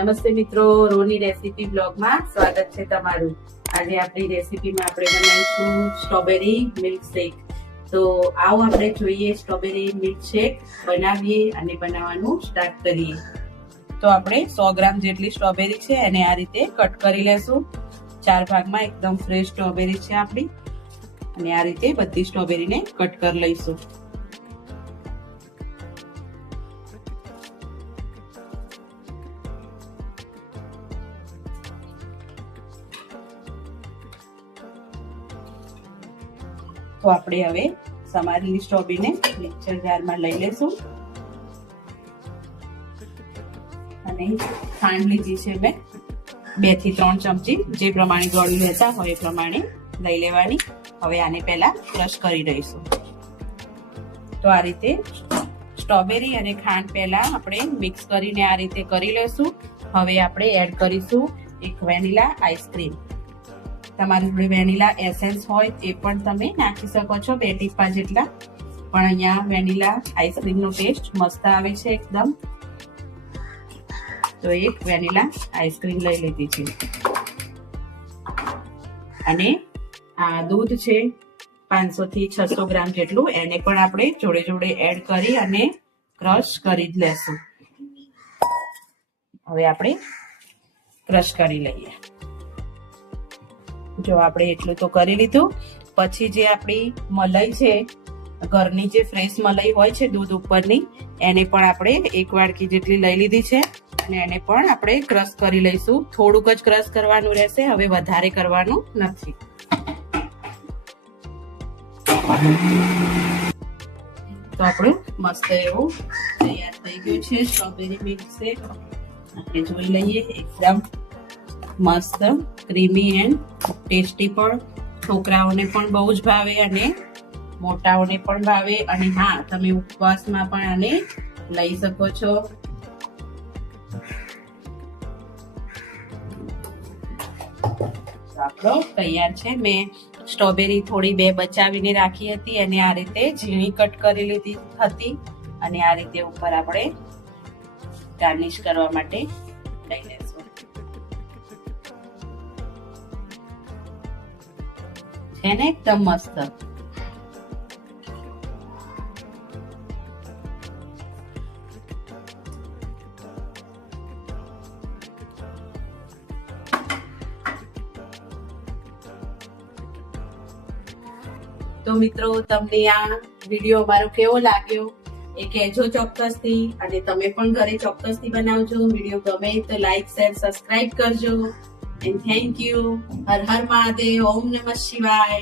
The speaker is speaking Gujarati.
નમસ્તે મિત્રો, રોની રેસીપી બ્લોગમાં સ્વાગત છે તમારું। આજે આપણી રેસીપીમાં આપણે બનાવીશું સ્ટ્રોબેરી મિલ્ક શેક। તો આવો આપણે જોઈએ સ્ટ્રોબેરી મિલ્ક શેક બનાવીએ અને બનાવવાનું સ્ટાર્ટ કરીએ। તો આપણે 100 ગ્રામ જેટલી સ્ટ્રોબેરી છે એને આ રીતે કટ કરી લેશું। 4 ભાગમાં એકદમ ફ્રેશ સ્ટ્રોબેરી છે આપણી, અને આ રીતે બધી સ્ટ્રોબેરીને કટ કરી લઈશું। તો આપણે હવે સમારેલી સ્ટ્રોબેરીને મિક્સર જારમાં લઈ લેશું અને ખાંડ લીધી છે મેં 2 થી 3 ચમચી, જે પ્રમાણે ગળ્યું લેતા હોય એ પ્રમાણે લઈ લેવાની। હવે આને પહેલા ક્રશ કરી દઈશું। તો આ રીતે સ્ટ્રોબેરી અને ખાંડ પહેલા આપણે મિક્સ કરીને આ રીતે કરી લેશું। હવે આપણે એડ કરીશું એક વેનીલા આઈસ્ક્રીમ। તમારી જોડે વેનીલા એસેન્સ હોય એ પણ તમે નાખી શકો છો, 2 ટીપા જેટલા, પણ અહીંયા વેનીલા આઈસ્ક્રીમનો ટેસ્ટ મસ્ત આવે છે એકદમ। તો એક વેનીલા આઈસ્ક્રીમ લઈ લીધી છે, અને આ દૂધ છે 500 થી 600 ગ્રામ જેટલું, એને પણ આપણે જોડે જોડે એડ કરી અને ક્રશ કરી જ લેશું। હવે આપણે ક્રશ કરી લઈએ। જો આપણે એટલું તો કરી લીધું, પછી જે આપણી મલાઈ છે, ઘરની જે ફ્રેશ મલાઈ હોય છે દૂધ ઉપરની, એને પણ આપણે 1 વાડકી જેટલી લઈ લીધી છે, અને એને પણ આપણે ક્રશ કરી લઈશું। થોડુંક જ ક્રશ કરવાનું રહેશે, હવે વધારે કરવાનું નથી। તો આપણું મસ્ત એવું તૈયાર થઈ ગયું છે સ્ટ્રોબેરી મિલ્ક શેક। આપણે જોઈ લઈએ, એકદમ મસ્ત ક્રીમી એન્ડ ટેસ્ટી પણ, છોકરાઓને પણ બહુ જ ભાવે અને મોટાઓને પણ ભાવે। અને હા, તમે ઉપવાસમાં પણ આને લઈ શકો છો। આપણો તૈયાર છે। મેં સ્ટ્રોબેરી થોડી 2 બચાવીને રાખી હતી, અને આ રીતે ઝીણી કટ કરી લીધી હતી, અને આ રીતે ઉપર આપણે ગાર્નિશ કરવા માટે લઈ લેશું। છે ને એકદમ મસ્ત। તો મિત્રો, તમને આ વિડીયો અમારો કેવો લાગ્યો એ કહેજો ચોક્કસથી, અને તમે પણ ઘરે ચોક્કસથી બનાવજો। વિડીયો ગમે તો લાઈક, શેર, સબસ્ક્રાઇબ કરજો। And thank you. Har Har Mahadev, ઓમ નમઃ શિવાય।